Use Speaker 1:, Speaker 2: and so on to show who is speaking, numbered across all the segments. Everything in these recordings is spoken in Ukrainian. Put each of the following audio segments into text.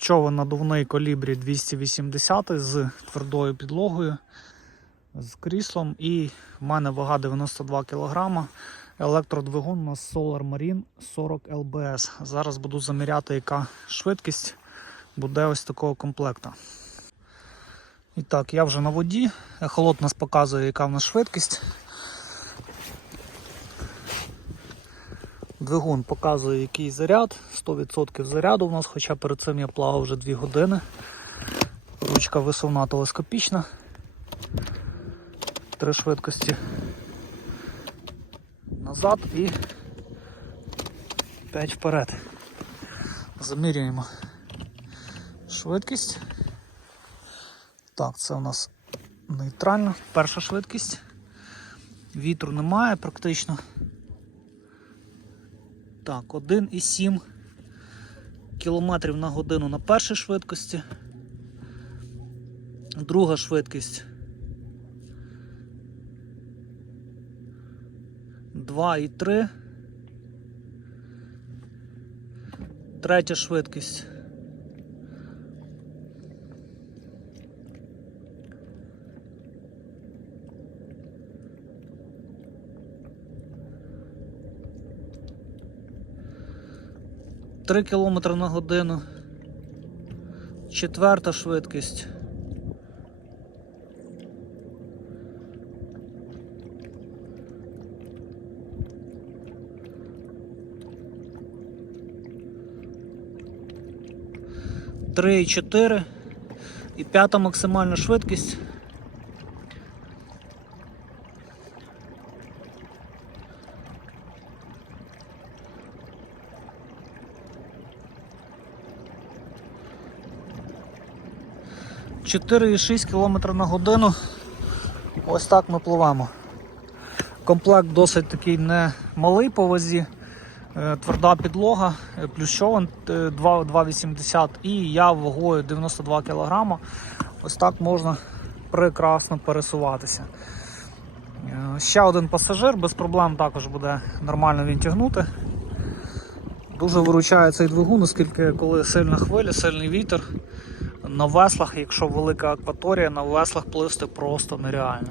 Speaker 1: Човен надувний колібрі 280 з твердою підлогою, з кріслом. І в мене вага 92 кг. Електродвигун у нас Solar Marine 40 LBS. Зараз буду заміряти, яка швидкість буде ось такого комплекта. І так, я вже на воді. Ехолот нас показує, яка в нас швидкість. Двигун показує, який заряд, 100% заряду у нас, хоча перед цим я плавав вже 2 години. Ручка висувна телескопічна. Три швидкості назад і 5 вперед. Замірюємо швидкість. Так, це у нас нейтральна. Перша швидкість. Вітру немає практично. Так, 1,7 км на годину на першій швидкості. Друга швидкість 2,3. Третя швидкість. Три кілометри на годину. Четверта швидкість. Три і чотири. І п'ята максимальна швидкість. Чотири і шість км на годину. Ось так ми пливемо. Комплект досить такий не малий по вазі. Е, Тверда підлога, плюс човен е, 2 2,80 і я вагою 92 кг. Ось так можна прекрасно пересуватися. Е, Ще один пасажир, без проблем також буде нормально він тягнути. Дуже виручає цей двигун, оскільки коли сильна хвиля, сильний вітер, на веслах, якщо велика акваторія, на веслах плисти просто нереально.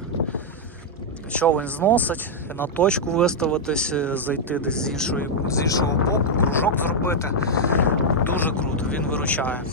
Speaker 1: Човен зносить, на точку виставитись, зайти десь з, іншої, з іншого боку, кружок зробити. Дуже круто, він виручає.